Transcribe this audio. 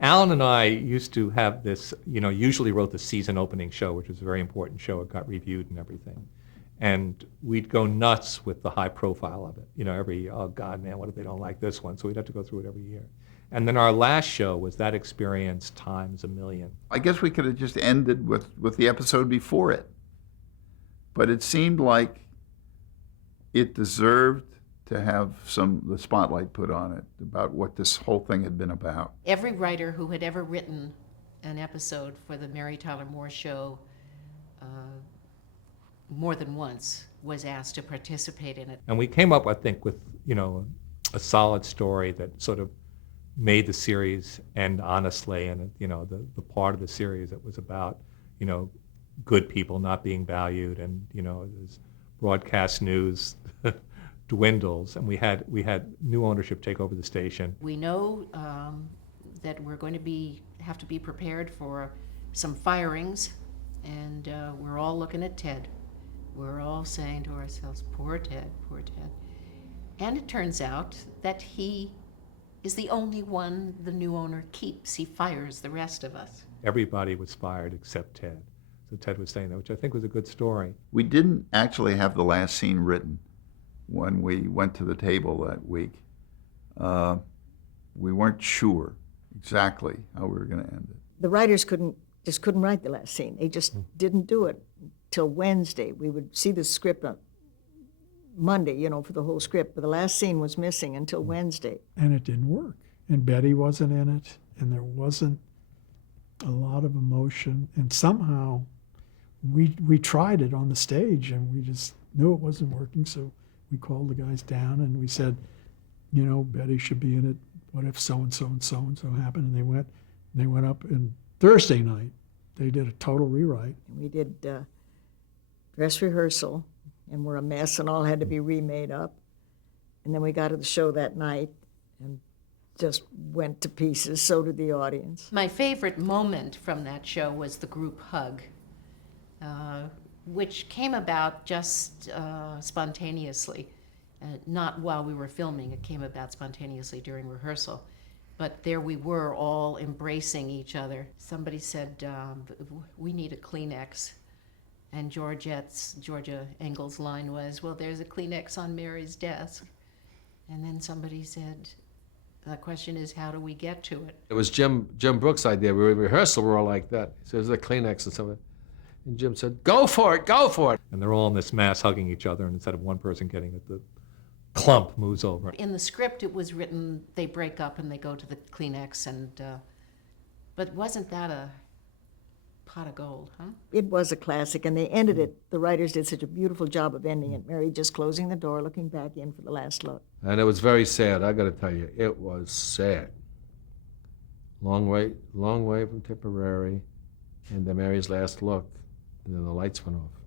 Alan and I used to have this, usually wrote the season opening show, which was a very important show. It got reviewed and everything. And we'd go nuts with the high profile of it. Oh God, man, what if they don't like this one? So we'd have to go through it every year. And then our last show was that experience times a million. I guess we could have just ended with the episode before it. But it seemed like it deserved to have the spotlight put on it about what this whole thing had been about. Every writer who had ever written an episode for the Mary Tyler Moore Show more than once was asked to participate in it. And we came up, I think, with, a solid story that sort of made the series end honestly, and, the part of the series that was about, good people not being valued, and, as broadcast news dwindles, and we had new ownership take over the station. We know that we're going to have to be prepared for some firings, and we're all looking at Ted. We're all saying to ourselves, poor Ted, poor Ted. And it turns out that he is the only one the new owner keeps. He fires the rest of us. Everybody was fired except Ted. So Ted was saying that, which I think was a good story. We didn't actually have the last scene written when we went to the table that week. We weren't sure exactly how we were going to end it. The writers couldn't write the last scene. They just didn't do it till Wednesday. We would see the script on Monday, for the whole script, but the last scene was missing until Wednesday. And it didn't work. And Betty wasn't in it, and there wasn't a lot of emotion. And somehow we tried it on the stage, and we just knew it wasn't working, so we called the guys down and we said, Betty should be in it. What if so-and-so and so-and-so happened? And they went up, and Thursday night, they did a total rewrite. We did dress rehearsal, and we're a mess, and all had to be remade up. And then we got to the show that night and just went to pieces. So did the audience. My favorite moment from that show was the group hug, which came about just spontaneously. Not while we were filming, it came about spontaneously during rehearsal. But there we were all embracing each other. Somebody said, we need a Kleenex. And Georgia Engel's line was, well, there's a Kleenex on Mary's desk. And then somebody said, the question is, how do we get to it? It was Jim Brooks' idea. We were in rehearsal, we were all like that. He says, there's a Kleenex and something. And Jim said, go for it, go for it. And they're all in this mass hugging each other, and instead of one person getting it, the clump moves over. In the script, it was written, they break up and they go to the Kleenex, but wasn't that a pot of gold, huh? It was a classic, and they ended it. The writers did such a beautiful job of ending it. Mary just closing the door, looking back in for the last look. And it was very sad, I gotta tell you. It was sad. Long way from Tipperary, and then Mary's last look, and then the lights went off.